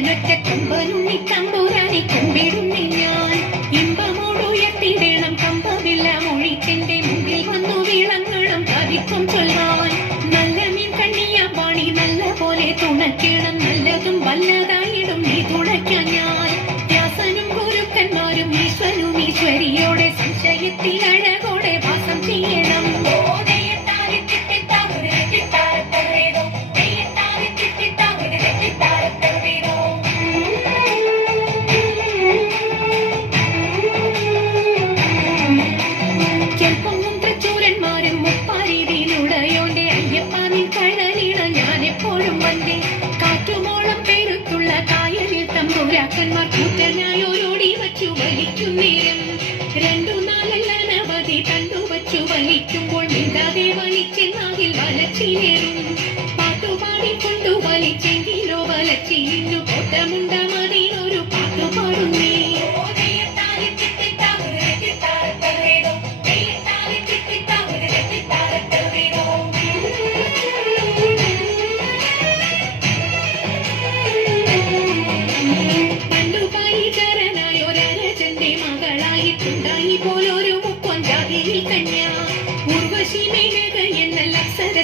അവനൊറ്റ കൊമ്പനുണ്ണി തമ്പുരാനെ കുമ്പിടുന്നി ഞാൻ ഇമ്പമോടുയർത്തിടേണം കമ്പവില്ല മൊഴിച്ചെന്റെ മുമ്പിൽ വന്നു വീളങ്ങളും കവിക്കും ചൊല്ലാൻ നല്ല മീൻ കണ്ണിയ പാണി നല്ല പോലെ തുണയ്ക്കണം നല്ലതും വല്ലതായിടും നീ തുണയ്ക്കാൻ ഞാൻ വ്യാസനും ഗുരുക്കന്മാരും ഈശ്വരും ഈശ്വരിയോടെ സംശയത്തിൽ അഴകോടെ വാസം ചെയ്യണം. ാക്കന്മാർ കൂട്ടനായോരോടി വച്ചു വലിക്കും നേരം 2-4 അനവധി തണ്ടു വച്ചു വലിക്കുമ്പോൾ മിണ്ടാതെ വലിച്ചെന്നാകിൽ വലച്ചിലേറും പാട്ടുപാടിക്കൊണ്ടു വലിച്ചെങ്കിലോ വലച്ചിന്നു കോട്ടമുണ്ട മതിനൊരു പാട്ടുപാടുന്നേ.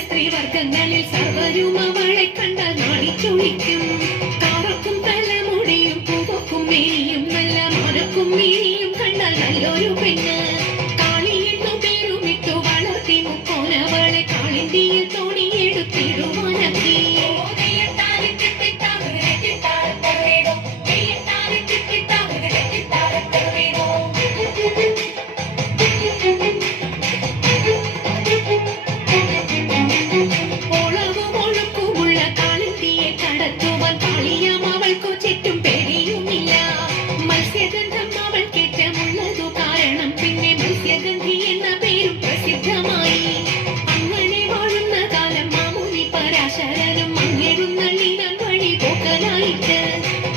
സ്ത്രീവർഗങ്ങളിൽ സർവരും അവളെ കണ്ട നാണിച്ചൊളിക്കും. കാറക്കും തലമുടിയും പൂവക്കും മേനിയും നല്ല മണക്കും മേനിയും കണ്ടാൽ നല്ലൊരു പെണ്ണ്. കാളി എന്നു പേരുമിട്ടു വളർത്തി മുക്കോനവളെ കാളിന്തിയിൽ തോണിയെടുത്തിടുവാനക്കി. അങ്ങനെ വാഴുന്ന കാലം മാമൂലി പരാശരനും മങ്ങിടുന്നള്ളിനാൻ വഴി പോക്കലായിട്ട്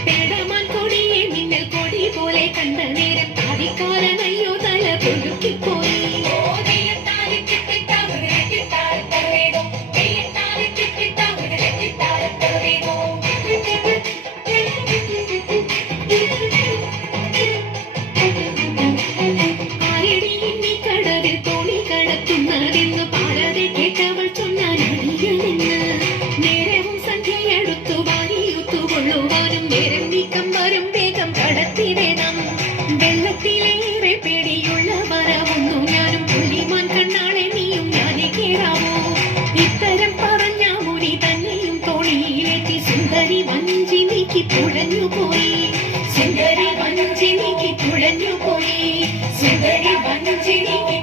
പേടമാൻ കൊടിയെ മിന്നൽ കൊടി പോലെ കണ്ട നേരം താടിക്കാരനയ്യോ തല പൊഴുക്കിപ്പോയി. വെള്ളത്തിലേറെ പേടിയുള്ള മരമൊന്നും ഞാനും പുള്ളിമാൻ കണ്ണാളെ നീയും ഞാനേ കേറാവോ. ഇത്തരം പറഞ്ഞ മുനി തന്നെയും തോണിയിലേറ്റി സുന്ദരി വഞ്ചി നീക്കി തുഴഞ്ഞുപോയി. സുന്ദരി വഞ്ചി നീക്കി തുഴഞ്ഞുപോയി. സുന്ദരി വഞ്ചി നീക്കി